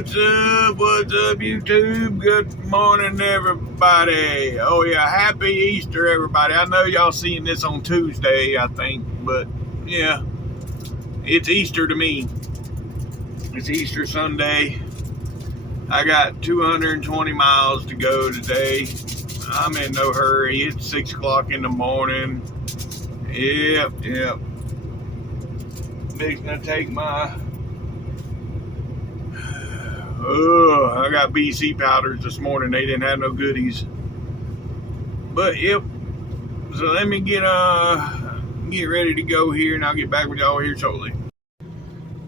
What's up, YouTube? Good morning, everybody. Oh, yeah, happy Easter, everybody. I know y'all seeing this on Tuesday, I think, but yeah, it's Easter to me. It's Easter Sunday. I got 220 miles to go today. I'm in no hurry. It's 6 o'clock in the morning. Yep. Fixing to take my... I got BC powders this morning. They didn't have no goodies. But, yep. So let me get ready to go here, and I'll get back with y'all here shortly.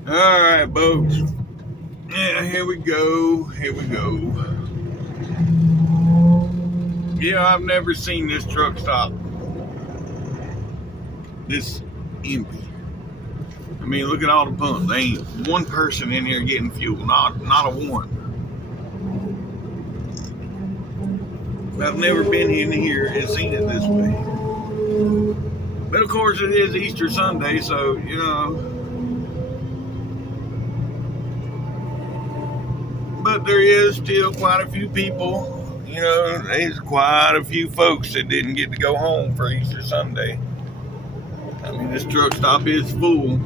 Alright, folks. Yeah, here we go. Yeah, I've never seen this truck stop this empty. I mean, look at all the pumps. There ain't one person in here getting fuel. Not a one. I've never been in here and seen it this way. But of course, it is Easter Sunday, so you know. But there is still quite a few people. You know, there's quite a few folks that didn't get to go home for Easter Sunday. I mean, this truck stop is full.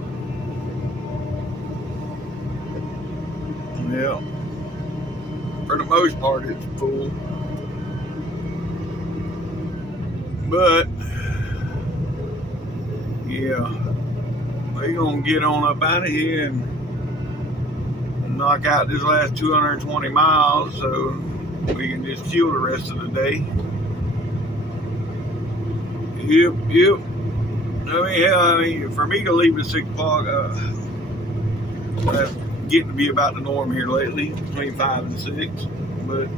Yeah. For the most part, it's full. But, yeah. We're going to get on up out of here and knock out this last 220 miles so we can just fuel the rest of the day. Yep. I mean, for me to leave at 6 o'clock, that's getting to be about the norm here lately, between 5 and 6. But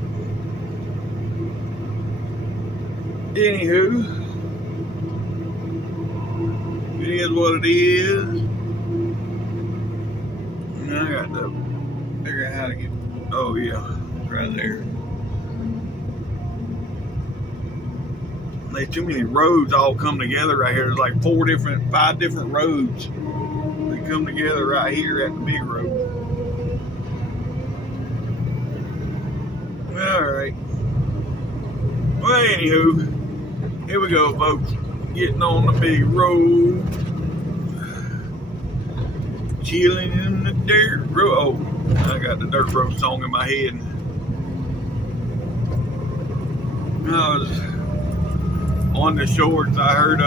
anywho, it is what it is. And I got to figure out how to get. Oh yeah, it's right there. There's too many roads all come together right here. There's like 5 different roads. They come together right here at the big road. Alright. Well, anywho, here we go, folks. Getting on the big road. Chilling in the dirt road. Oh, I got the dirt road song in my head. I was on the shorts. I heard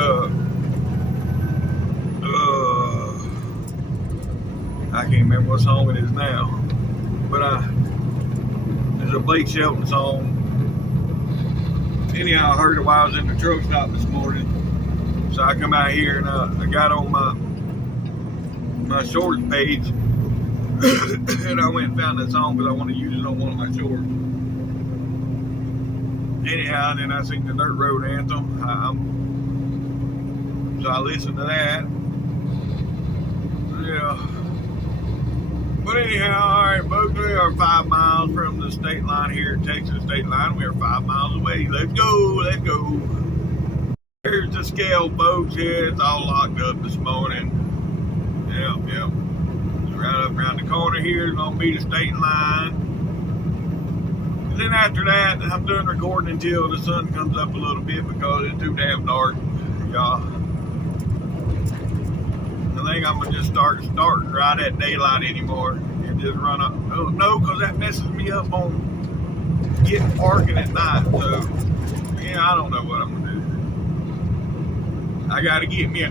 I can't remember what song it is now, but there's a Blake Shelton song. Anyhow, I heard it while I was in the truck stop this morning. So I come out here and I got on my shorts page and I went and found that song because I want to use it on one of my shorts. Anyhow, then I sing the Dirt Road Anthem. So I listened to that. Yeah. But anyhow, alright folks, we are 5 miles from the state line here, Texas state line. We are 5 miles away. Let's go. Here's the scale, folks. Yeah, it's all locked up this morning. Yep. Right up around the corner here is going to be the state line. And then after that, I'm done recording until the sun comes up a little bit because it's too damn dark, y'all. I think I'm going to just start right at daylight anymore and just run up. Oh, no, because that messes me up on getting parking at night. So, yeah, I don't know what I'm going to do. I got to get me a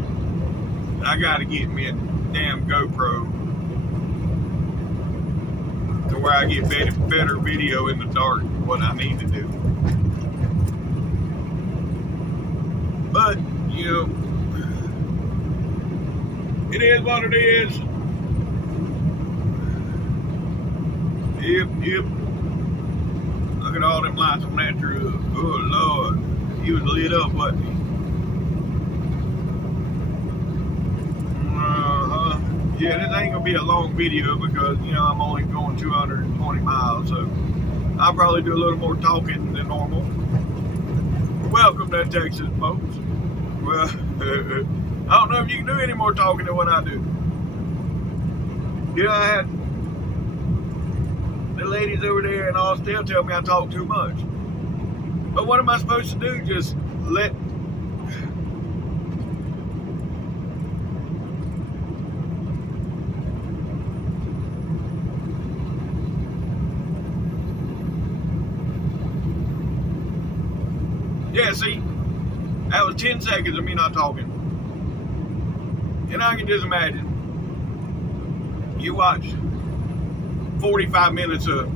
damn GoPro to where I get better video in the dark, what I need to do. But, you know, it is what it is. Yep. Look at all them lights on that truck. Oh, Lord. He was lit up, wasn't he? Yeah, this ain't gonna be a long video because, you know, I'm only going 220 miles, so I'll probably do a little more talking than normal. Welcome to Texas, folks. Well, I don't know if you can do any more talking than what I do. Yeah, the ladies over there and all still tell me I talk too much. But what am I supposed to do? Just let... Yeah, see, that was 10 seconds of me not talking. And I can just imagine, you watch 45 minutes of...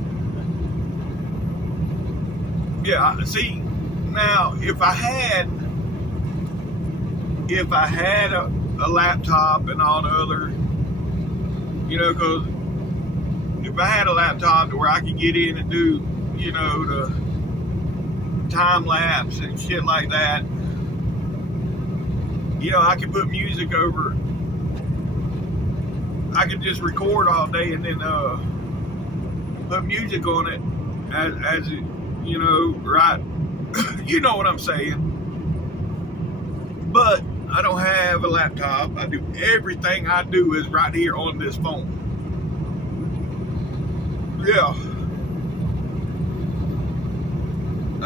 Yeah, see, now, if I had a laptop and all the other, you know, because if I had a laptop where I could get in and do, you know, the time lapse and shit like that, you know, I could put music over. I could just record all day and then put music on it as it, you know, right. You know what I'm saying. But I don't have a laptop. I do everything I do is right here on this phone. Yeah.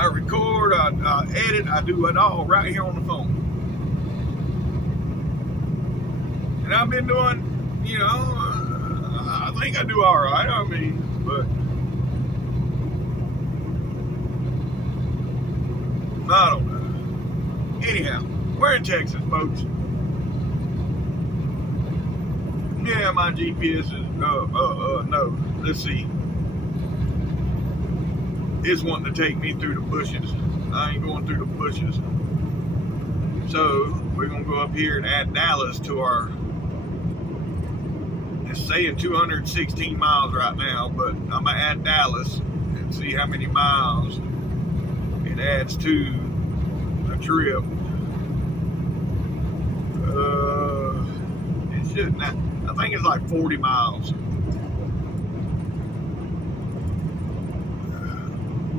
I record, I edit, I do it all right here on the phone. And I've been doing, you know, I think I do all right. I mean, but I don't know. Anyhow, we're in Texas, folks. Yeah, my GPS is, no, let's see. It's wanting to take me through the bushes. I ain't going through the bushes. So, we're going to go up here and add Dallas to our... It's saying 216 miles right now, but I'm going to add Dallas and see how many miles it adds to a trip. It should not. I think it's like 40 miles.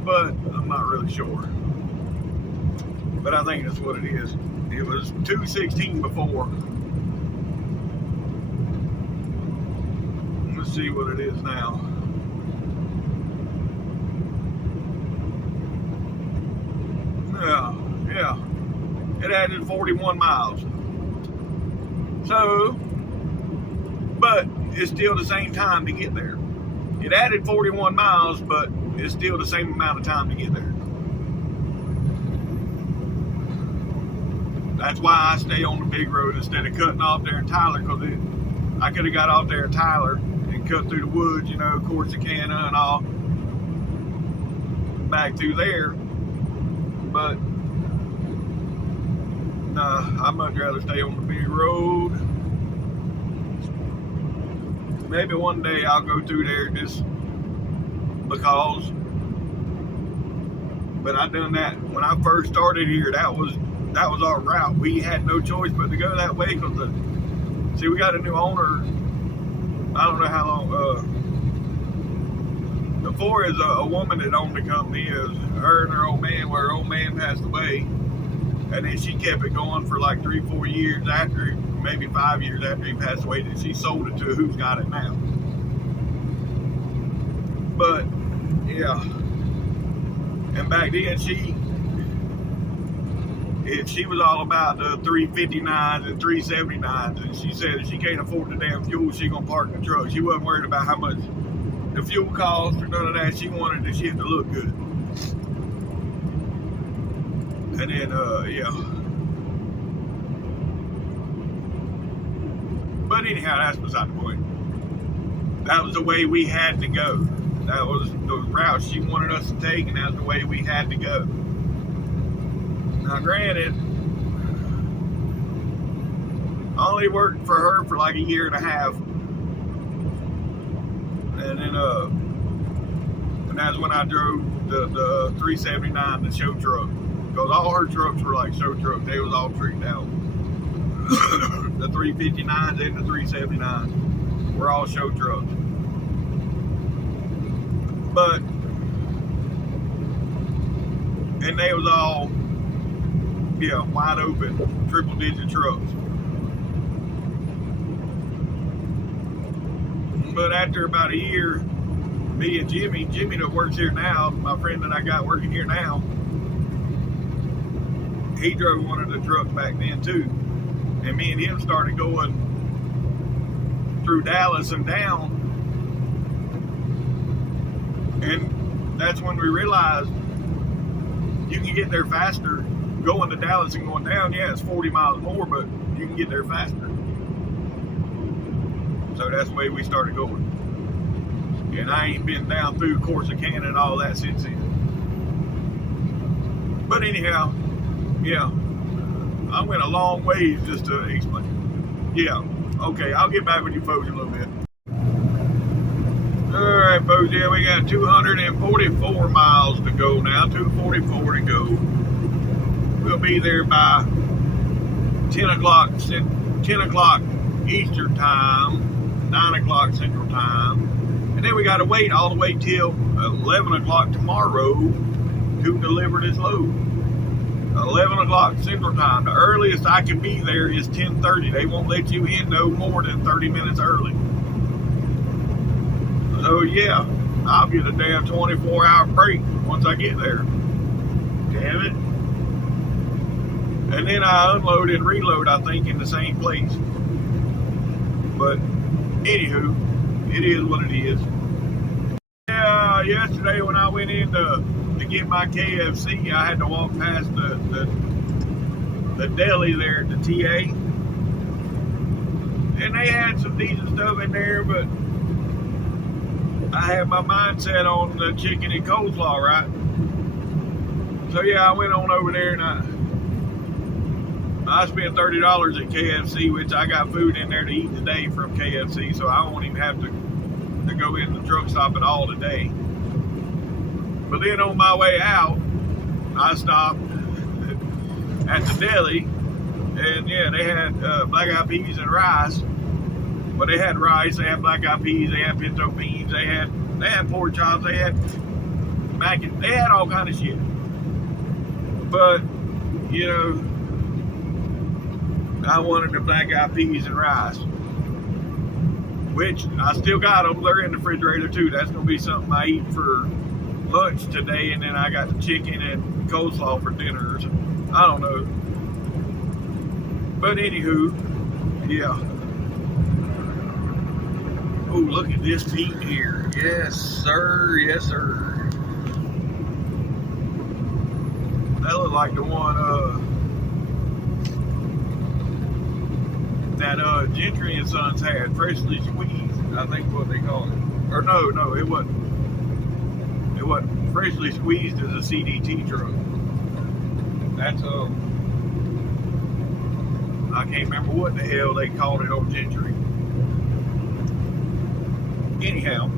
But I'm not really sure. But I think that's what it is. It was 216 before. Let's see what it is now. Yeah. It added 41 miles. So, but it's still the same time to get there. It added 41 miles, but it's still the same amount of time to get there. That's why I stay on the big road instead of cutting off there in Tyler, because I could have got off there in Tyler and cut through the woods, you know, Corsicana and all, back through there. But nah, I'd much rather stay on the big road. Maybe one day I'll go through there just because. But I done that when I first started here. That was our route. We had no choice but to go that way because see, we got a new owner. I don't know how long. Before is a woman that owned the company. Is her and her old man. Where her old man passed away, and then she kept it going for like 3-4 years after, maybe 5 years after he passed away. Then she sold it to who's got it now. But yeah. And back then, she was all about the 359s and 379s, and she said if she can't afford the damn fuel, she gonna park the truck. She wasn't worried about how much the fuel cost or none of that. She wanted the shit to look good. And then, yeah. But anyhow, that's beside the point. That was the way we had to go. That was the route she wanted us to take, and that's the way we had to go. Now, granted, I only worked for her for like a year and a half. And then, and that's when I drove the 379, the show truck. Because all her trucks were like show trucks. They was all tricked out. The 359s and the 379s were all show trucks. But, and they was all, yeah, wide open, triple digit trucks. But after about a year, me and Jimmy that works here now, my friend that I got working here now, he drove one of the trucks back then too. And me and him started going through Dallas and down. And that's when we realized you can get there faster going to Dallas and going down. Yeah, it's 40 miles more, but you can get there faster. So that's the way we started going. And I ain't been down through Corsicana and all that since then. But anyhow, yeah, I went a long ways just to explain. Yeah, okay, I'll get back with you folks in a little bit. All right, folks, yeah, we got 244 miles to go now, 244 to go. We'll be there by 10 o'clock Eastern time, 9 o'clock Central time. And then we got to wait all the way till 11 o'clock tomorrow to deliver this load. 11 o'clock Central time. The earliest I can be there is 10:30. They won't let you in no more than 30 minutes early. So yeah, I'll get a damn 24-hour break once I get there. Damn it. And then I unload and reload, I think, in the same place. But anywho, it is what it is. Yeah, yesterday when I went in to get my KFC, I had to walk past the deli there at the TA. And they had some decent stuff in there, but I had my mindset on the chicken and coleslaw, right? So yeah, I went on over there and I spent $30 at KFC, which I got food in there to eat today from KFC, so I won't even have to go in the truck stop at all today. But then on my way out, I stopped at the deli, and yeah, they had black-eyed peas and rice. But they had rice, they had black-eyed peas, they had pinto beans, they had pork chops, they had mac, they had all kind of shit. But you know, I wanted the black-eyed peas and rice, which I still got them. They're in the refrigerator too. That's gonna be something I eat for lunch today, and then I got the chicken and coleslaw for dinner. I don't know. But anywho, yeah. Oh, look at this peak here. Yes, sir. Yes, sir. That looked like the one that Gentry and Sons had, freshly squeezed, I think what they call it. Or no, it wasn't. It wasn't. Freshly squeezed is a CDT truck. That's I can't remember what the hell they called it on Gentry. Anyhow,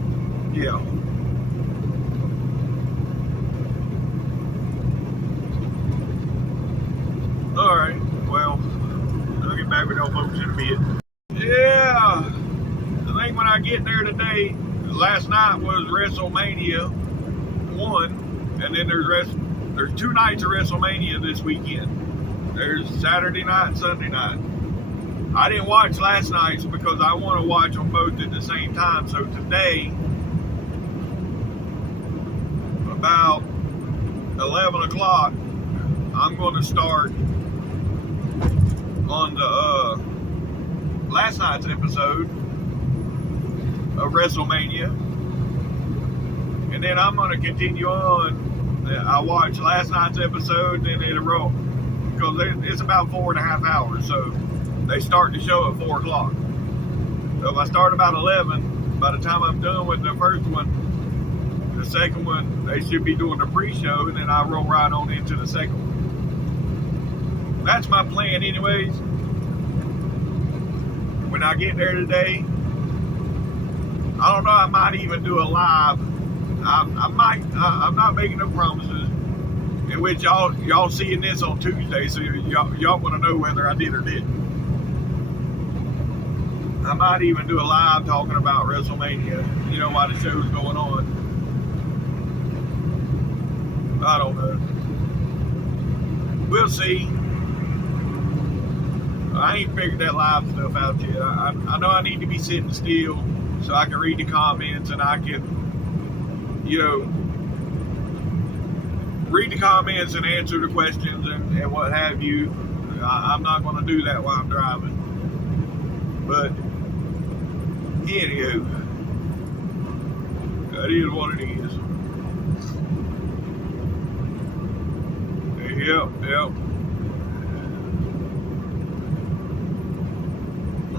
yeah. Alright, well, I'll get back with y'all folks in a bit. Yeah, I think when I get there today, last night was WrestleMania 1, and then there's 2 nights of WrestleMania this weekend. There's Saturday night and Sunday night. I didn't watch last night's because I want to watch them both at the same time. So today, about 11 o'clock, I'm going to start on the last night's episode of WrestleMania. And then I'm going to continue on. I watched last night's episode, then it'll roll. Because it's about 4.5 hours. So they start the show at 4 o'clock. So if I start about 11, by the time I'm done with the first one, the second one, they should be doing the pre-show, and then I roll right on into the second one. That's my plan anyways. When I get there today, I don't know, I might even do a live. I might, I'm not making no promises, in which y'all seeing this on Tuesday, so y'all want to know whether I did or didn't. I might even do a live talking about WrestleMania, you know, while the show's going on. I don't know. We'll see. I ain't figured that live stuff out yet. I know I need to be sitting still so I can read the comments and I can you know, read the comments and answer the questions and what have you. I'm not going to do that while I'm driving. But anywho, that is what it is. Yep.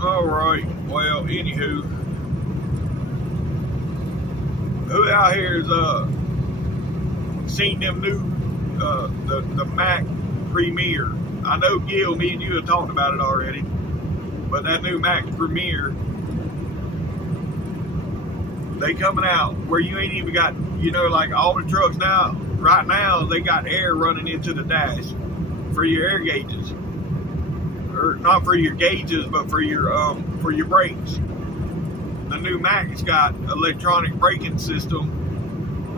All right. Well, anywho, who out here has seen them new the Mac Premier? I know Gil, me and you have talked about it already, but that new Mac Premier, they coming out where you ain't even got, you know, like all the trucks now. Right now, they got air running into the dash for your air gauges, or not for your gauges, but for your brakes. The new Mac's got electronic braking system.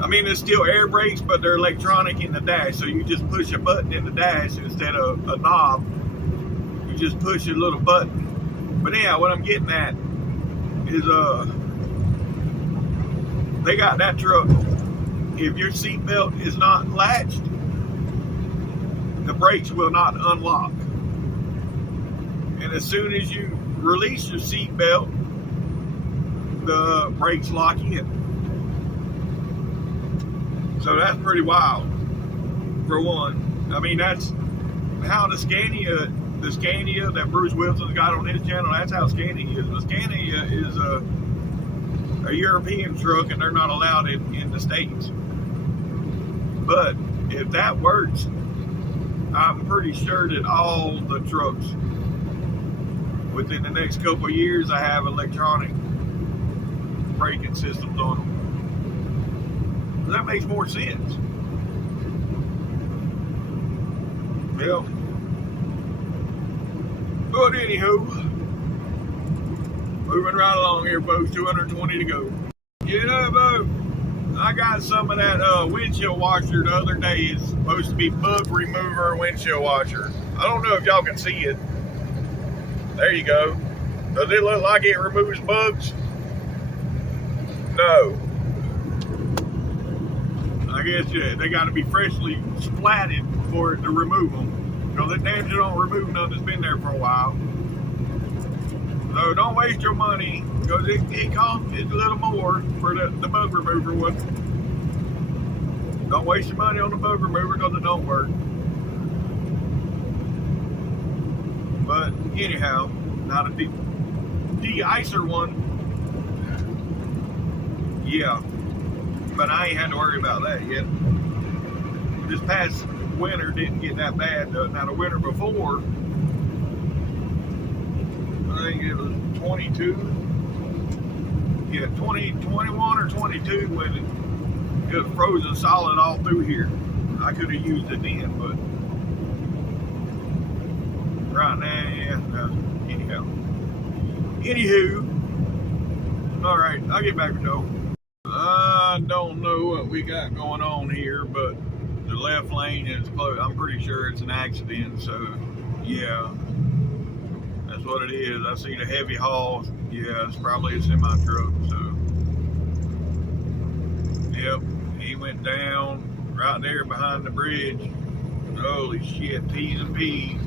I mean, it's still air brakes, but they're electronic in the dash. So you just push a button in the dash instead of a knob. You just push a little button. But anyhow, what I'm getting at is they got that truck. If your seatbelt is not latched, the brakes will not unlock. And as soon as you release your seatbelt, the brakes lock in. So that's pretty wild, for one. I mean, that's how the Scania that Bruce Wilson's got on his channel, that's how Scania is. But Scania is a European truck, and they're not allowed in the States. But if that works, I'm pretty sure that all the trucks within the next couple of years, I have electronic braking systems on them. That makes more sense. Well, but anywho, moving right along here, folks. 220 to go. You know, folks, I got some of that windshield washer the other day. It's supposed to be bug remover windshield washer. I don't know if y'all can see it. There you go. Does it look like it removes bugs? No. I guess they got to be freshly splatted for it to remove them. Because it damn sure don't remove nothing that's been there for a while. So don't waste your money, because it costs a little more for the bug remover one. Don't waste your money on the bug remover because it don't work. But anyhow, not a de-icer one. Yeah, but I ain't had to worry about that yet. This past winter didn't get that bad. Now the winter before, I think it was 22. Yeah, 21 or 22 when it was frozen solid all through here. I could have used it then, but right now, yeah, no. Anyhow. Anywho, all right, I'll get back to Joe. I don't know what we got going on here, but the left lane is closed. I'm pretty sure it's an accident, so yeah. That's what it is. I see the heavy haul. Yeah, it's probably a semi truck. So, yep, he went down right there behind the bridge. Holy shit, T's and P's.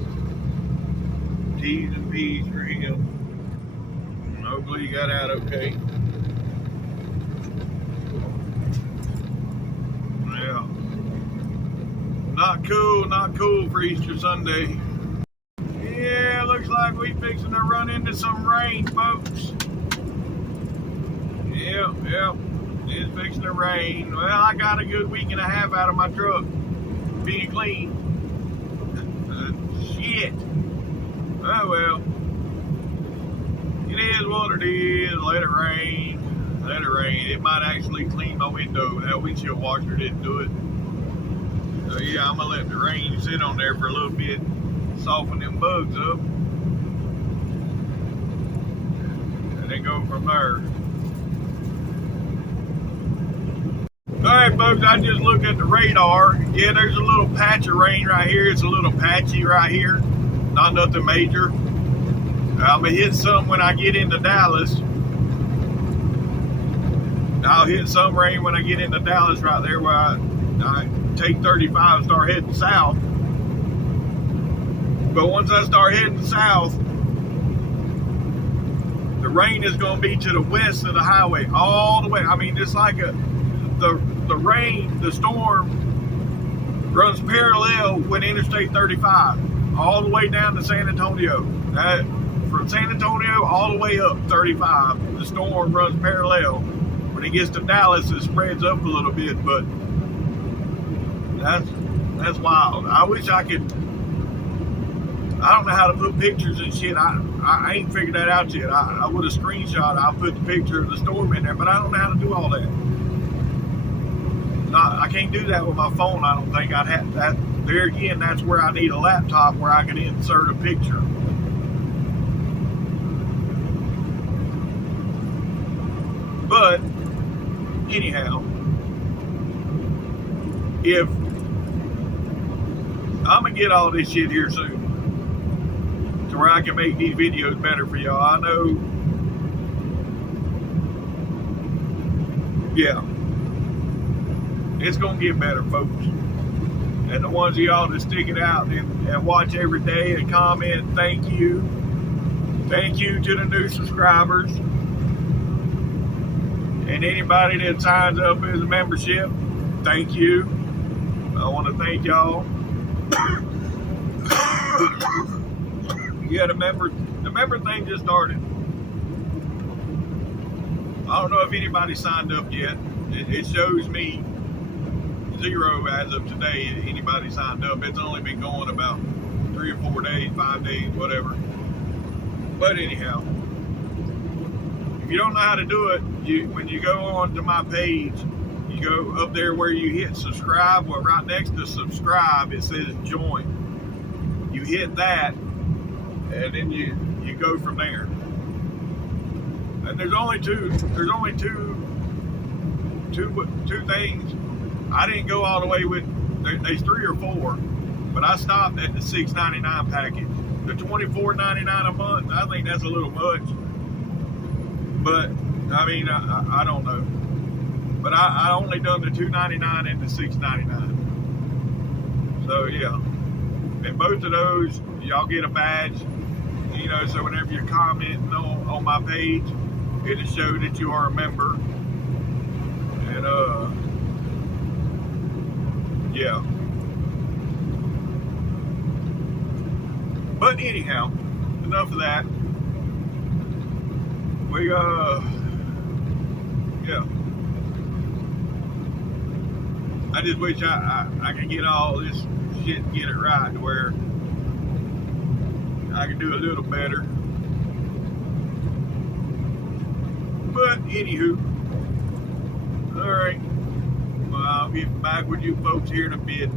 T's and P's for him. Hopefully he got out okay. Yeah. Not cool for Easter Sunday. Yeah, looks like we fixing to run into some rain, folks. Yep, it's fixing to rain. Well, I got a good week and a half out of my truck being clean. Shit. Oh well. It is what it is. Let it rain. Let it rain. It might actually clean my window. That windshield washer didn't do it. So yeah, I'm gonna let the rain sit on there for a little bit. Soften them bugs up, and then go from there. Alright folks, I just looked at the radar. Yeah, there's a little patch of rain right here. It's a little patchy right here. Not nothing major. I'm gonna hit some when I get into Dallas. I'll hit some rain when I get into Dallas right there where I take 35 and start heading south. But once I start heading south, the rain is going to be to the west of the highway, all the way. I mean, it's like the rain, the storm runs parallel with Interstate 35, all the way down to San Antonio. From San Antonio all the way up 35, the storm runs parallel. When it gets to Dallas, it spreads up a little bit, but that's wild. I wish I could. I don't know how to put pictures and shit. I ain't figured that out yet. I would have screenshot. I'll put the picture of the storm in there, but I don't know how to do all that. I can't do that with my phone. I don't think I'd have that. There again, that's where I need a laptop where I can insert a picture. But anyhow, if I'm gonna get all this shit here soon, to where I can make these videos better for y'all. I know, yeah, it's gonna get better, folks. And the ones of y'all that stick it out and watch every day and comment, thank you. Thank you to the new subscribers. And anybody that signs up as a membership, thank you. I want to thank y'all. Yeah, the member thing just started. I don't know if anybody signed up yet. It shows me 0 as of today. Anybody signed up? It's only been going about 3 or 4 days, 5 days, whatever. But anyhow, if you don't know how to do it, when you go on to my page, you go up there where you hit subscribe. Well, right next to subscribe, it says join. You hit that, and then you go from there. And there's only two things. I didn't go all the way with. There's 3 or 4, but I stopped at the $6.99 package. The $24.99 a month, I think that's a little much. But I mean, I don't know. But I only done the $2.99 and the $6.99. So yeah, and both of those, y'all get a badge. You know, so whenever you're commenting on my page, it'll show that you are a member. And yeah. But anyhow, enough of that. We yeah. I just wish I could get all this shit and get it right to where I could do a little better. But anywho, all right. Well, I'll get back with you folks here in a bit.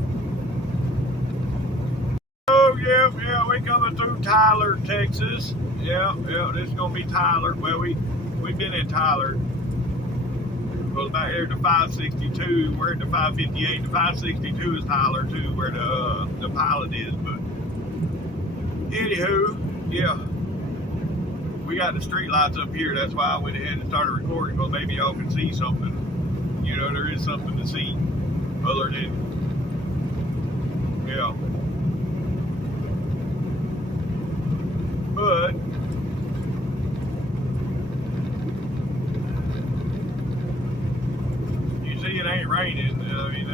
Oh yeah, we coming through Tyler, Texas. Yeah, this is gonna be Tyler. Well, we've been in Tyler. Goes back there to 562. We're at the 558. The 562 is Tyler too, where the pilot is. But anywho, yeah, we got the street lights up here. That's why I went ahead and started recording, because maybe y'all can see something. You know, there is something to see other than, yeah. But you see, it ain't raining. I mean,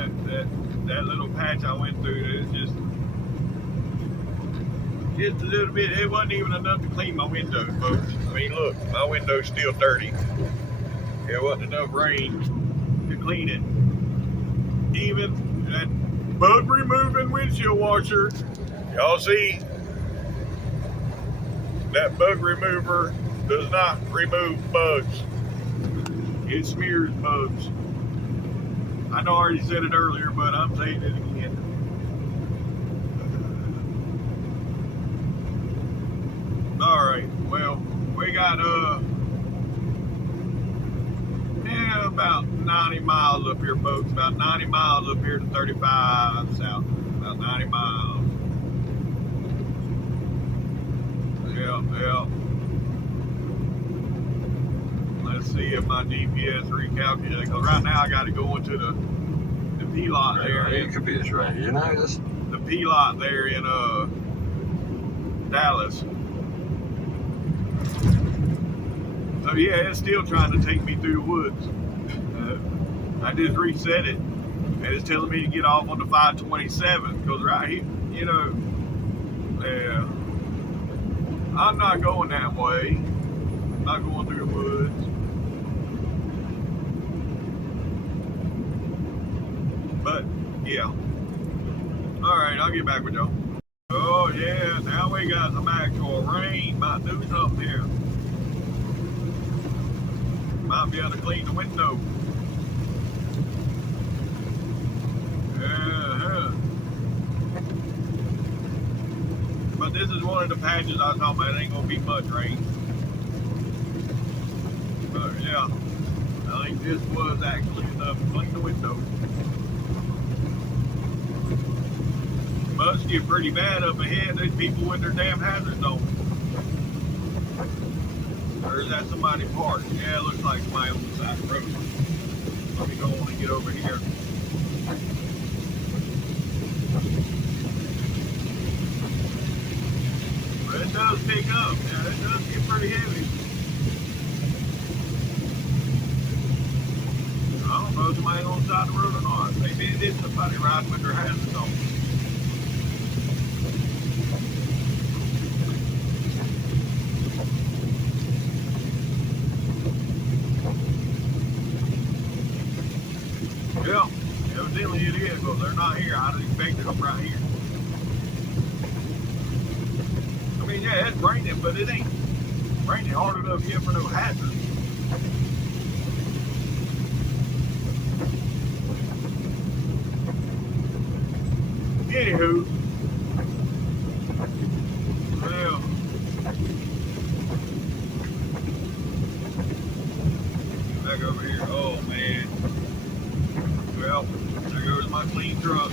that little patch I went through, it's just a little bit. It wasn't even enough to clean my window, folks. I mean, look, my window's still dirty. It wasn't enough rain to clean it. Even that bug removing windshield washer, y'all see, that bug remover does not remove bugs. It smears bugs. I know I already said it earlier, but I'm saying it again. Alright, well, we got about 90 miles up here, folks. About 90 miles up here to 35 south. About 90 miles. Yeah. Let's Let's see if my GPS recalculates. Because right now I got to go into the P-lot there. It could be this right here. Now this. The P-lot there in Dallas. So yeah, it's still trying to take me through the woods. I just reset it, and it's telling me to get off on the 527 because right here, you know, yeah, I'm not going that way. I'm not going through the woods. But yeah, all right, I'll get back with y'all. Oh yeah, now we got some actual rain. Might do something here. Might be able to clean the window. But this is one of the patches I was talking about. It ain't gonna be much rain. But yeah, I think this was actually enough to clean the window. Must get pretty bad up ahead. There's people with their damn hazards on. Or is that somebody parked? Yeah, it looks like somebody on the side of the road. Let me go on and get over here. But it does pick up. Yeah, it does get pretty heavy. I don't know if somebody on the side of the road or not. Maybe it is somebody riding with their hazards on. Yeah, evidently it is, but they're not here. I'd expect them right here. I mean, yeah, it's raining, but it ain't raining hard enough yet for no hazard. Anywho, well, back over here. Oh man. Well, there goes my clean truck.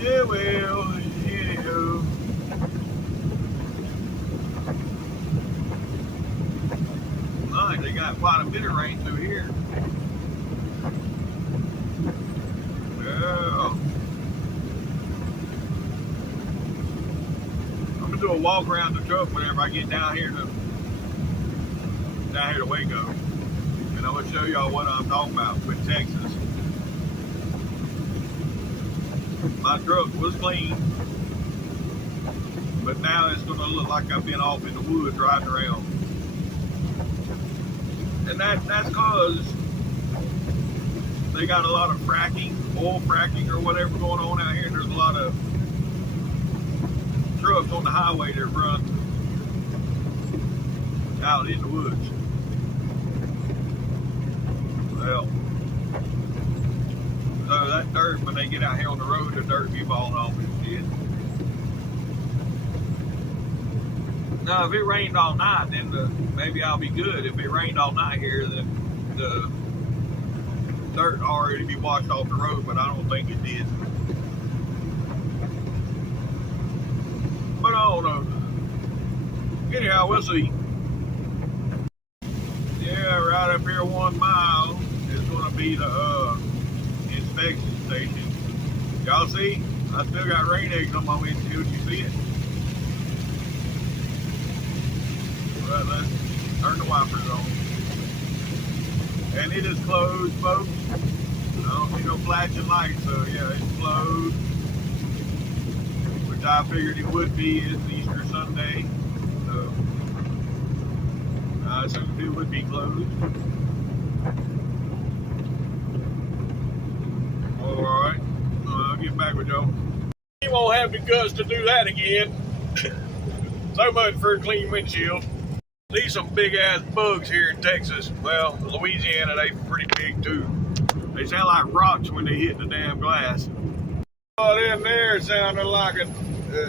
Yeah, well, anywho. Nice, they got quite a bit of rain through here. Well, I'm gonna do a walk around the truck whenever I get down here to Waco, and I'm gonna show y'all what I'm talking about with Texas. My truck was clean, but now it's gonna look like I've been off in the woods riding around, and that's because they got a lot of fracking, oil fracking or whatever going on out here. There's a lot of trucks on the highway that run out in the woods. Well, so that dirt, when they get out here on the road, the dirt be falling off and shit. Now, if it rained all night, then maybe I'll be good. If it rained all night here, then the dirt already be washed off the road, but I don't think it did. But I don't know. Anyhow, we'll see. Yeah, right up here 1 mile is going to be the inspection station. Y'all see? I still got rain eggs on my windshield. You see it? Well, let's turn the wipers on. And it is closed, folks. I don't see no flashing lights, so yeah, it's closed. Which I figured it would be. It's Easter Sunday. So I assumed it would be closed. Alright. I'll get back with y'all. You won't have the guts to do that again. So much for a clean windshield. These some big ass bugs here in Texas. Well, Louisiana, they pretty big too. They sound like rocks when they hit the damn glass. All them there sounded like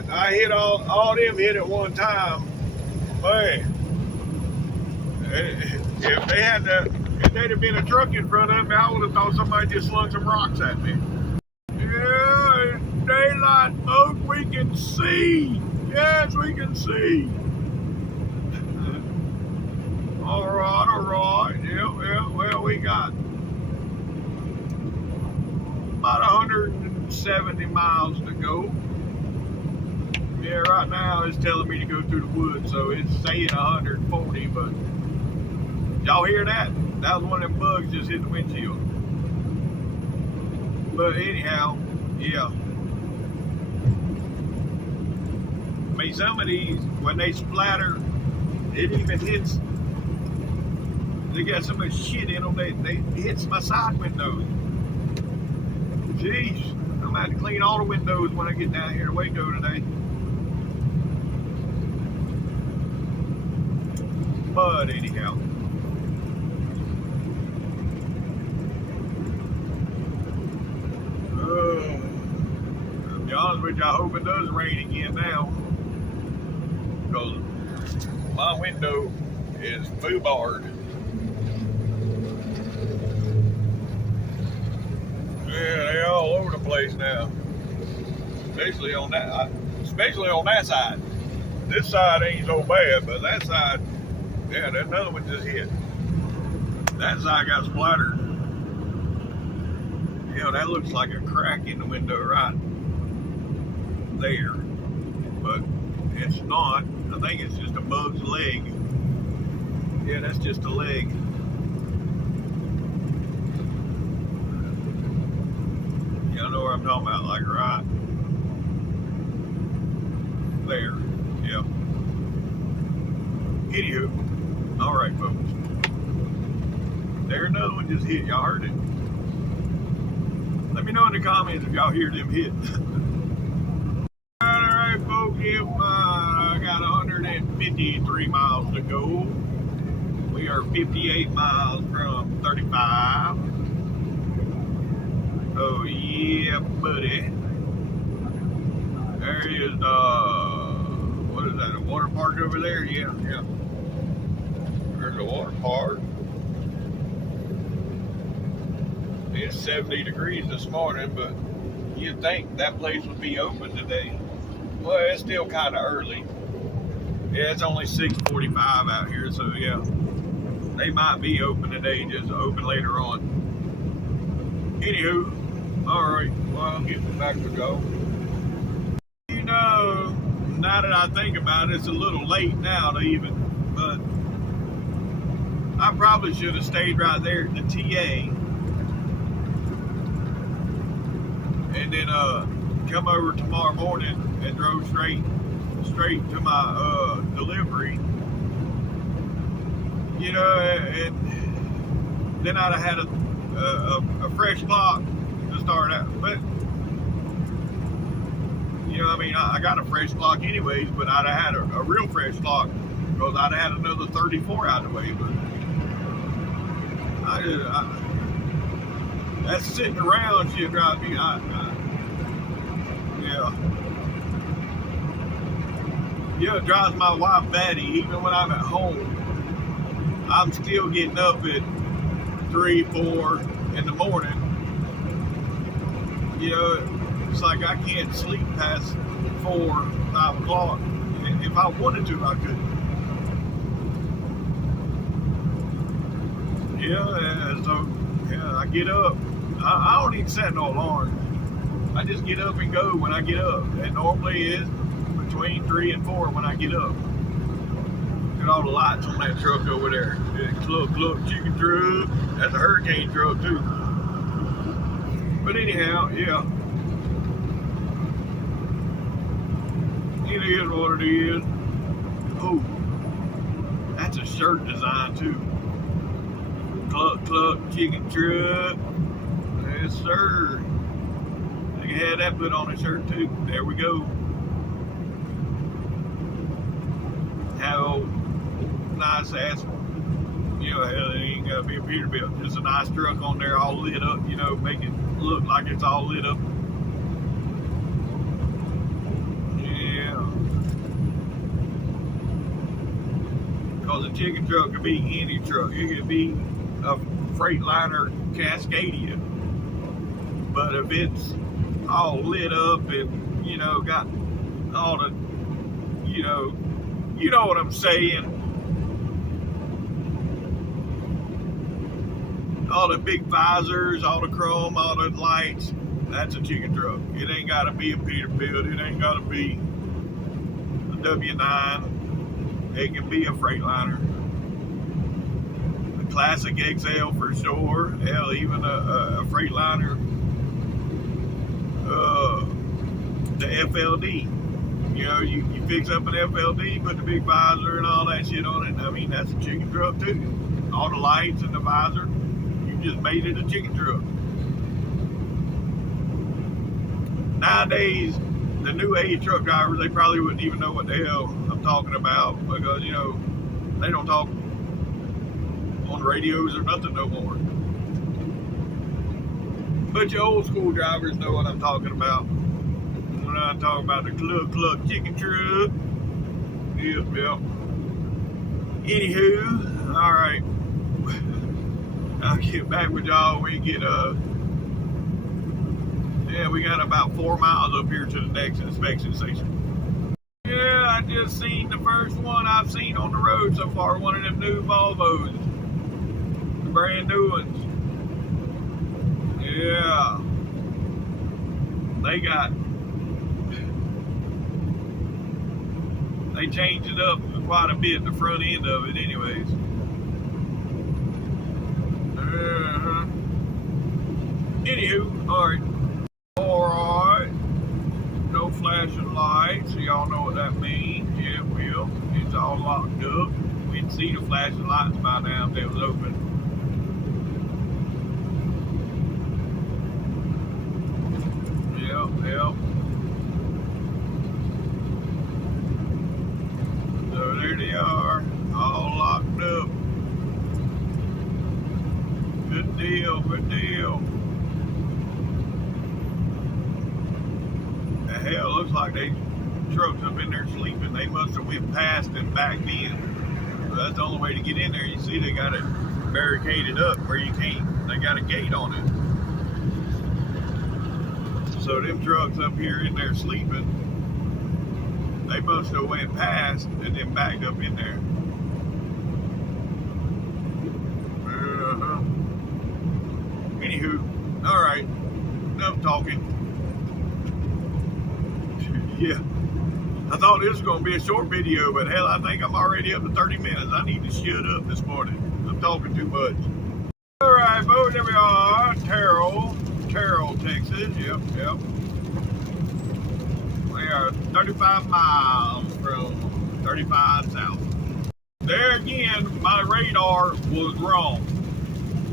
I hit all them hit at one time. Man, if they'd have been a truck in front of me, I would have thought somebody just slung some rocks at me. Yeah, it's daylight, folks. We can see. Yes, we can see. All right, all right. Yeah. Well, we got about 170 miles to go. Yeah, right now it's telling me to go through the woods, so it's saying 140, but y'all hear that? That was one of them bugs just hit the windshield. But anyhow, yeah. I mean, some of these, when they splatter, it even hits, they got so much shit in them, they hits my side windows. Jeez, I'm gonna have to clean all the windows when I get down here to Waco today. But anyhow, to be honest with you, I hope it does rain again now, because my window is foobarred. Yeah, they're all over the place now, especially on that side. This side ain't so bad, but that side, yeah, that another one just hit. That side got splattered. Yeah, that looks like a crack in the window right there, but it's not. I think it's just a bug's leg. Yeah, that's just a leg. Y'all know where I'm talking about, like right there. Yeah. Anywho, all right, folks. There, another one just hit. Y'all heard it? Let me know in the comments if y'all hear them hit. All right, folks. Yep, I got 153 miles to go. We are 58 miles from 35. Oh yeah, buddy. There is what is that? A water park over there? Yeah. There's a water park. It's 70 degrees this morning, but you'd think that place would be open today. Well, it's still kind of early. Yeah, it's only 6:45 out here, so yeah. They might be open today, just open later on. Anywho, alright, well, I'll get back to go. You know, now that I think about it, it's a little late now to even, but I probably should have stayed right there at the TA. And then come over tomorrow morning and drove straight to my delivery. You know, and then I'd have had a fresh clock to start out. But you know, I mean, I got a fresh clock anyways, but I'd have had a real fresh clock because I'd have had another 34 out of the way. But that's sitting around shit drives me. Yeah, it drives my wife batty. Even when I'm at home, I'm still getting up at 3, 4 in the morning. You know, it's like I can't sleep past 4, 5 o'clock. If I wanted to, I could. Yeah, so yeah, I get up. I don't even set no alarm. I just get up and go when I get up. It normally is between 3 and 4 when I get up. Look at all the lights on that truck over there. Look, chicken truck. That's a hurricane truck too. But anyhow, yeah. It is what it is. Oh, that's a shirt design too. Cluck, chicken truck. Yes, sir. I can have that put on a shirt too. There we go. Have a nice ass, you know, hell, it ain't gotta be a Peterbilt. Just a nice truck on there, all lit up, you know, make it look like it's all lit up. Yeah. Because a chicken truck could be any truck. It could be a Freightliner Cascadia. But if it's all lit up and, you know, got all the, you know what I'm saying. All the big visors, all the chrome, all the lights. That's a chicken truck. It ain't got to be a Peterbilt. It ain't got to be a W9. It can be a Freightliner. A classic XL for sure. Hell, even a Freightliner. The FLD. You know, you fix up an FLD, put the big visor and all that shit on it. I mean, that's a chicken truck too. All the lights and the visor. You just made it a chicken truck. Nowadays, the new age truck drivers, they probably wouldn't even know what the hell I'm talking about because, you know, they don't talk on the radios or nothing no more. But your old school drivers know what I'm talking about. When I'm talking about the cluck chicken truck. Yep. Anywho, alright. I'll get back with y'all when we get yeah, we got about 4 miles up here to the next inspection station. Yeah, I just seen the first one I've seen on the road so far, one of them new Volvos. The brand new ones. Yeah. They changed it up quite a bit, the front end of it anyways. Anywho, alright. Alright. No flashing lights. Y'all know what that means. Yeah, well, it's all locked up. We'd see the flashing lights by now if they was open. Yep. So there they are, all locked up. Good deal. The hell, looks like they trucks up in there sleeping. They must have went past and back in. So that's the only way to get in there. You see they got it barricaded up where you can't. They got a gate on it. So them trucks up here in there sleeping, they must have went past and then backed up in there. Anywho, alright, enough talking. Yeah, I thought this was going to be a short video, but hell, I think I'm already up to 30 minutes. I need to shut up this morning. I'm talking too much. Alright, folks, there we are. Terrell, Texas. Yep. We are 35 miles from 35 south. There again, my radar was wrong.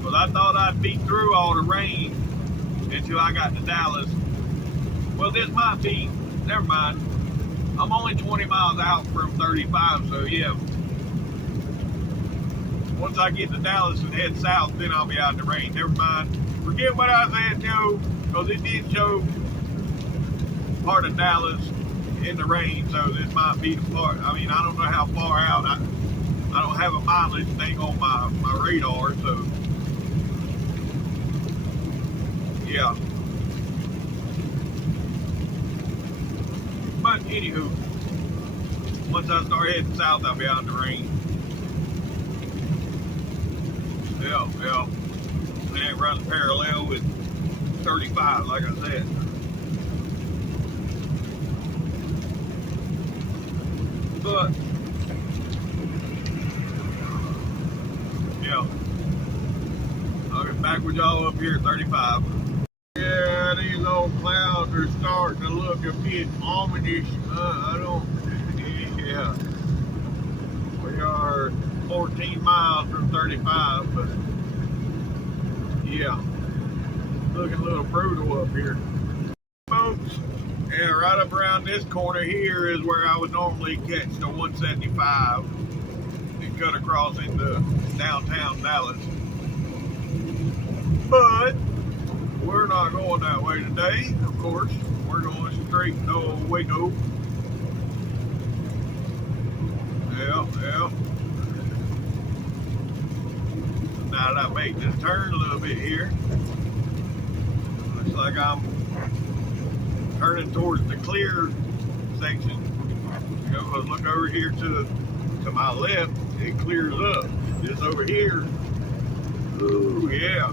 But I thought I'd beat through all the rain until I got to Dallas. Well, this might be, never mind. I'm only 20 miles out from 35, so yeah. Once I get to Dallas and head south, then I'll be out in the rain. Never mind. Forget what I said, Joe, because it did show part of Dallas in the rain, so this might be the part. I mean, I don't know how far out. I don't have a mileage thing on my radar, so yeah. But anywho, once I start heading south, I'll be out in the rain. Yeah. And it runs parallel with 35, like I said. But yeah, I'll get back with y'all up here at 35. Yeah, these old clouds are starting to look a bit ominous. Yeah. We are 14 miles from 35, but yeah, looking a little brutal up here. Folks, yeah, right up around this corner here is where I would normally catch the 175 and cut across into downtown Dallas. But we're not going that way today, of course. We're going straight to old Waco. Yeah. Now that I make this turn a little bit here, looks like I'm turning towards the clear intersection. You know, 'cause look over here to my left, it clears up. Just over here, ooh, yeah.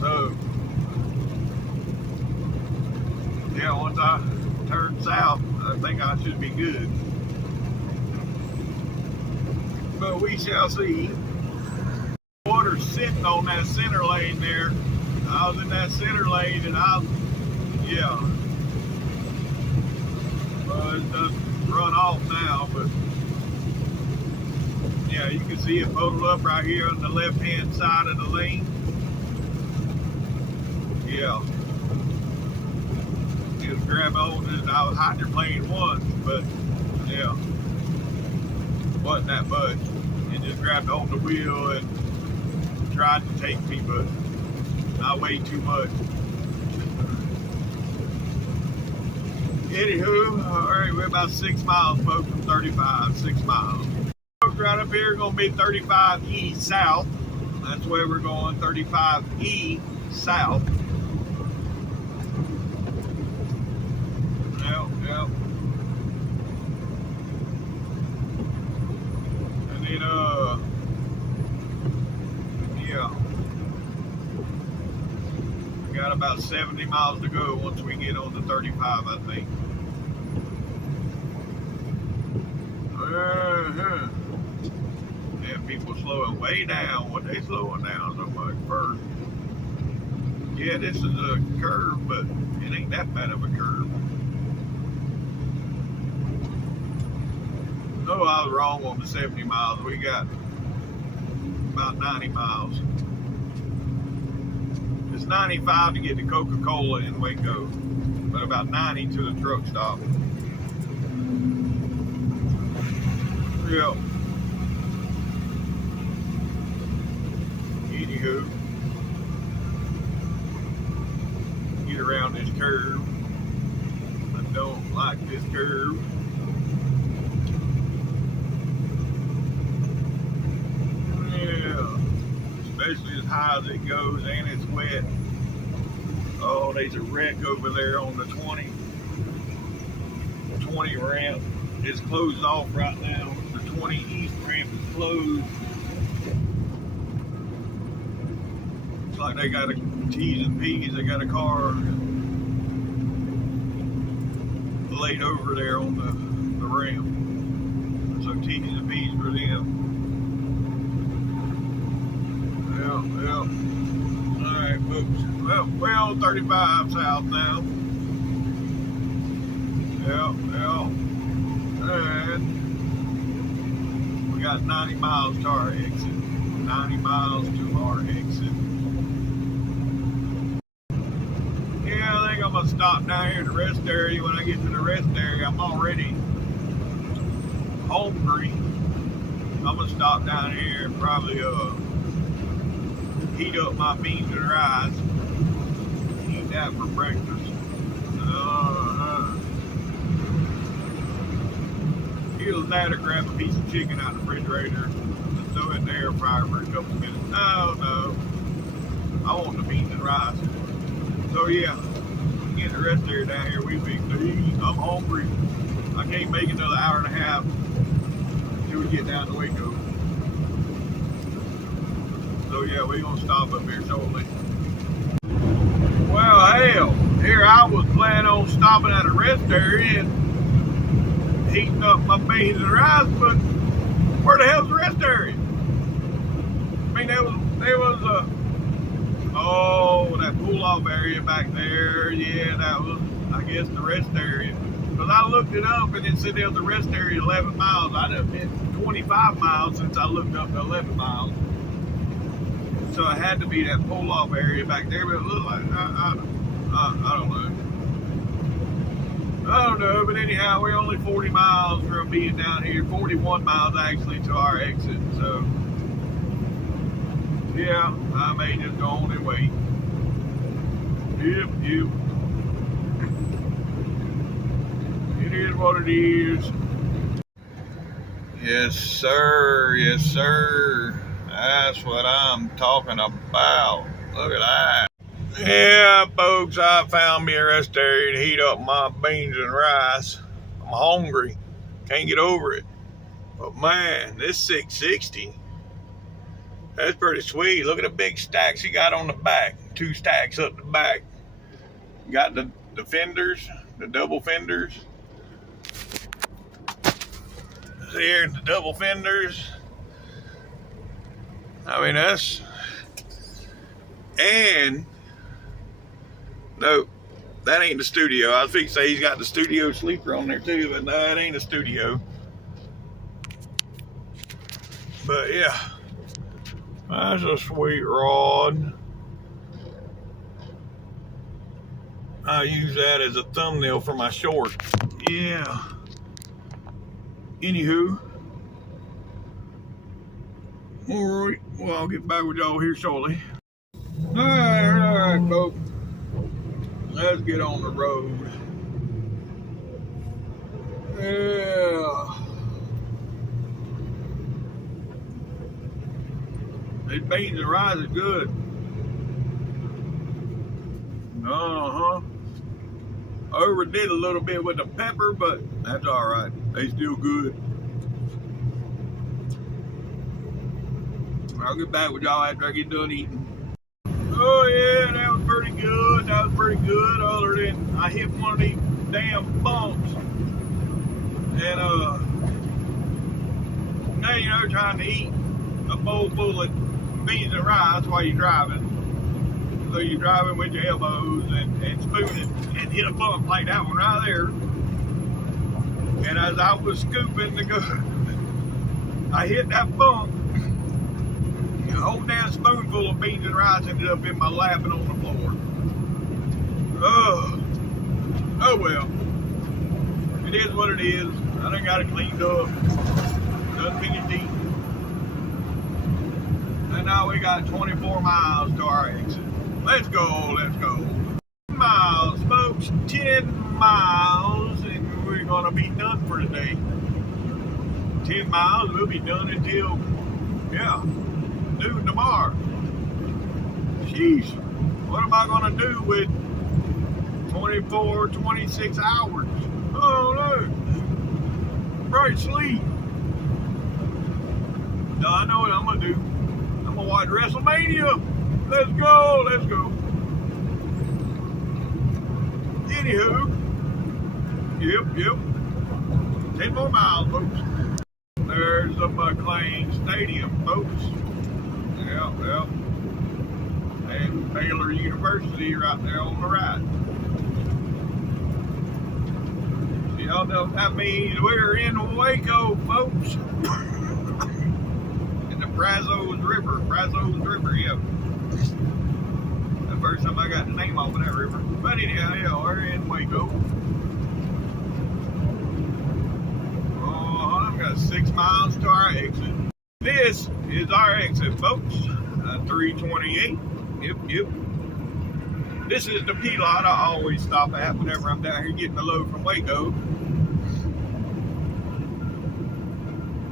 So, yeah, once I turn south, I think I should be good. But we shall see. Water's sitting on that center lane there. I was in that center lane and yeah. Well, it doesn't run off now, but yeah, you can see it bottled up right here on the left-hand side of the lane. Yeah. Just grab hold of it. I was hydroplaning once, but yeah, wasn't that much. It just grabbed hold of the wheel and tried to take me, but I weighed too much. Anywho, all right, we're about 6 miles, folks, from 35, 6 miles. Right up here, gonna be 35E south. That's where we're going, 35E south. Yep. And then, yeah. We got about 70 miles to go once we get on the 35, I think. Yeah, people slowing way down. What they slowing down so much first? Yeah, this is a curve, but it ain't that bad of a curve. No, I was wrong on the 70 miles. We got about 90 miles. It's 95 to get to Coca-Cola in Waco, but about 90 to the truck stop. Yeah. Anywho, get around this curve. I don't like this curve. Yeah, especially as high as it goes and it's wet. Oh, there's a wreck over there on the 20 ramp. It's closed off right now. The 20 east ramp is closed. It's like they got a T's and P's. They got a car laid over there on the ramp. So T's and P's for them. Yeah. Alright, folks. Well, we're on 35 south now. Yeah. And we got 90 miles to our exit. 90 miles to our exit. Yeah, I think I'm gonna stop down here at the rest area. When I get to the rest area, I'm already hungry. I'm gonna stop down here and probably heat up my beans and rice. Eat that for breakfast. Either that or grab a piece of chicken out of the refrigerator and throw it in the air fryer for a couple of minutes. No. I want the beans and rice. So yeah, get the rest area down here. We fix to eat. I'm hungry. I can't make another hour and a half until we get down to Waco. So yeah, we're gonna stop up here shortly. Well, hell, here I was planning on stopping at a rest area and heating up my beans and rice, but where the hell's the rest area? I mean, there was that pull-off area back there. Yeah, that was, I guess, the rest area. Because I looked it up and it said there was the rest area 11 miles. I'd have been 25 miles since I looked up the 11 miles. So it had to be that pull-off area back there, but it looked like, I don't know, but anyhow, we're only 40 miles from being down here, 41 miles actually to our exit, so yeah, I may just go on and wait. Yep. It is what it is. Yes, sir. That's what I'm talking about. Look at that. Yeah, folks, I found me a rest area to heat up my beans and rice. I'm hungry. Can't get over it. But man, this 660, that's pretty sweet. Look at the big stacks he got on the back. 2 stacks up the back. Got the fenders, the double fenders. Here's the double fenders. I mean, that's, and no, that ain't the studio. I was fixing to say he's got the studio sleeper on there too, but no, that ain't a studio. But yeah, that's a sweet rod. I use that as a thumbnail for my short. Yeah. Anywho, alright, well, I'll get back with y'all here shortly. Alright, folks. Let's get on the road. Yeah. These beans and rice are good. Uh-huh. Overdid a little bit with the pepper, but that's alright. They still good. I'll get back with y'all after I get done eating. Oh yeah, that was pretty good. That was pretty good. Other than I hit one of these damn bumps. And now you know, trying to eat a bowl full of beans and rice while you're driving. So you're driving with your elbows and spooning and hit a bump like that one right there. And as I was scooping to go, I hit that bump. A whole damn spoonful of beans and rice ended up in my lap and on the floor. Oh well. It is what it is. I done got it cleaned up. Doesn't mean it's deep. And now we got 24 miles to our exit. Let's go, let's go. 10 miles, folks, 10 miles, and we're gonna be done for today. 10 miles, we'll be done until, yeah, noon tomorrow. Sheesh, what am I gonna do with 24, 26 hours? Oh no, right sleep. No, I know what I'm gonna do. I'm gonna watch WrestleMania. Let's go, let's go. Anywho, yep. 10 more miles, folks. There's the McLean Stadium, folks. Yep. And Baylor University right there on the right. Y'all know what that means. We're in Waco, folks. In the Brazos River, yep. The first time I got the name off of that river. But anyhow, yeah, we're in Waco. Oh, I've got 6 miles to our exit. This is our exit, folks. 328. Yep. This is the P-lot I always stop at whenever I'm down here getting the load from Waco.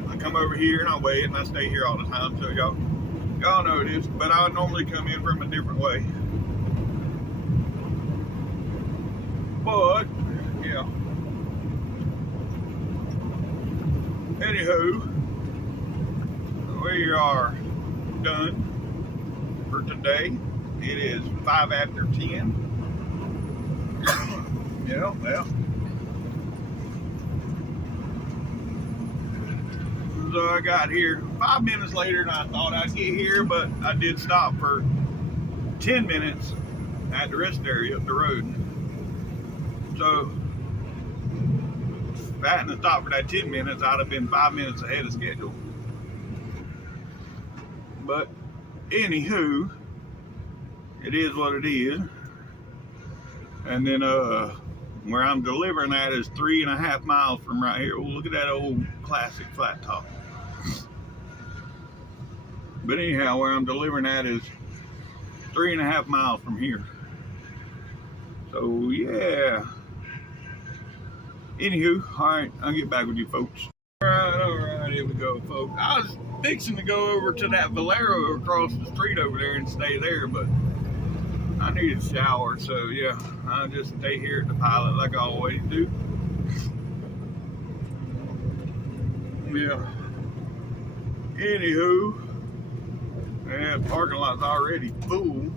I come over here and I wait and I stay here all the time, so y'all know this, but I normally come in from a different way. But, yeah. Anywho, we are done for today. It is 5 after 10. Yeah. So I got here 5 minutes later than I thought I'd get here, but I did stop for 10 minutes at the rest area up the road. So if I hadn't stopped for that 10 minutes, I'd have been 5 minutes ahead of schedule. But anywho, it is what it is. And then where I'm delivering at is 3.5 miles from right here. Oh, look at that old classic flat top. But anyhow, where I'm delivering at is 3.5 miles from here. So yeah. Anywho, alright, I'll get back with you folks. Alright, here we go, folks. I was fixing to go over to that Valero across the street over there and stay there, but I need a shower, so yeah, I'll just stay here at the pilot like I always do. Yeah. Anywho, yeah, the parking lot's already full.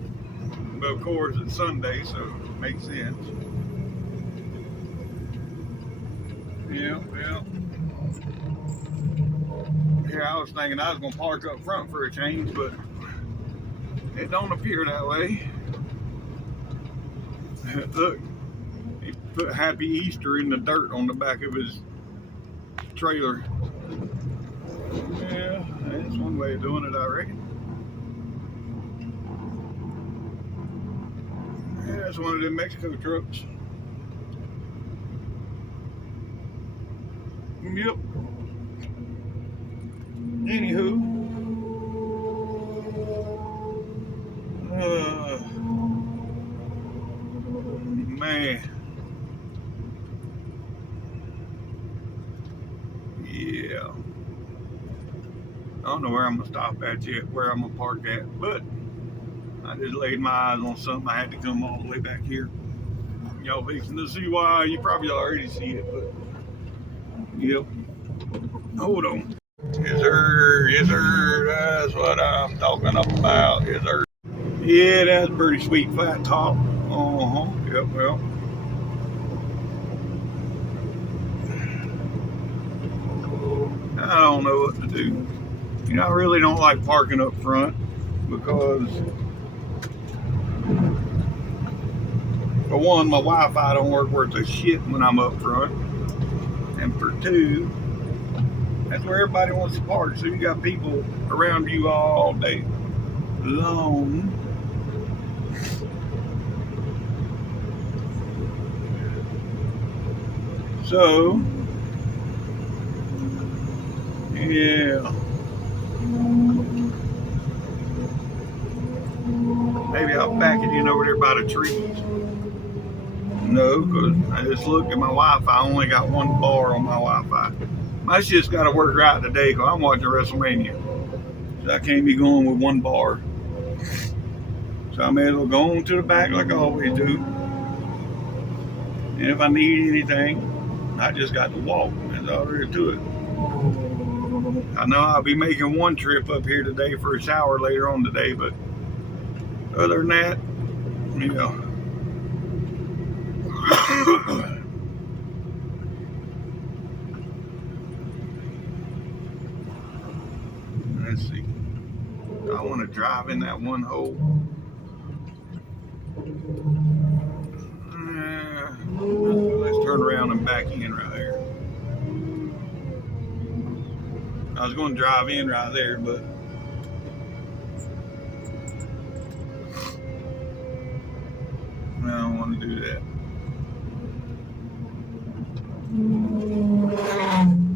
But of course, it's Sunday, so it makes sense. Yeah. Here, I was thinking I was going to park up front for a change, but it don't appear that way. Look, he put Happy Easter in the dirt on the back of his trailer. Yeah, that's one way of doing it, I reckon. Yeah, that's one of them Mexico trucks. Yep. Anywho. Man. Yeah. I don't know where I'm gonna stop at yet, where I'm gonna park at, but I just laid my eyes on something. I had to come all the way back here. Y'all fixing to see why? You probably already see it, but yep. Hold on. Yes, sir. That's what I'm talking about. Yes, sir. Yeah, that's a pretty sweet flat top. Yep, well. I don't know what to do. You know, I really don't like parking up front because, for one, my Wi-Fi don't work worth a shit when I'm up front. And for two, that's where everybody wants to park, so you got people around you all day long. So, yeah. Maybe I'll back it in over there by the trees. No, because I just looked at my Wi-Fi. I only got one bar on my Wi-Fi. My shit's got to work right today because I'm watching WrestleMania. So I can't be going with one bar. So I may as well go on to the back like I always do. And if I need anything, I just got to walk. That's all there is to it. I know I'll be making one trip up here today for a shower later on today, but other than that, you know. Let's see. I want to drive in that one hole. Let's turn around and back in right there. I was going to drive in right there, but I don't want to do that.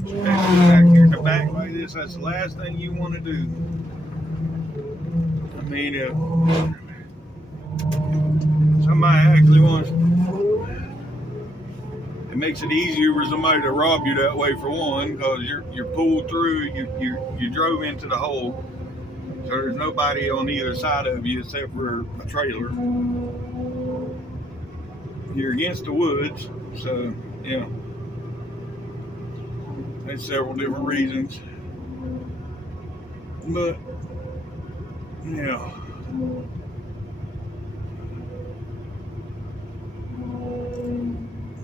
Especially back here in the back like this, that's the last thing you want to do. I mean, if somebody actually wants, it makes it easier for somebody to rob you that way, for one, because you're pulled through, you drove into the hole, so there's nobody on either side of you except for a trailer. You're against the woods, so yeah. There's several different reasons, but yeah.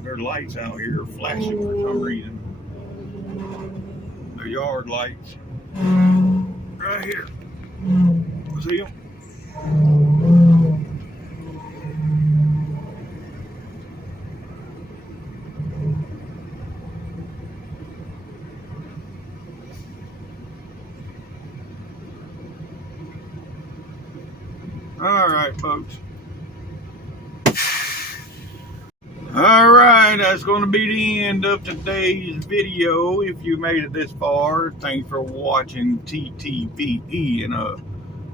Their lights out here are flashing for some reason. Their yard lights. Right here. See them? All right, folks. All right, that's going to be the end of today's video. If you made it this far, thanks for watching TTVE, and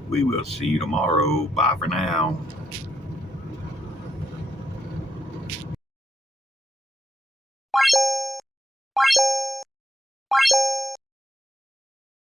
we will see you tomorrow. Bye for now.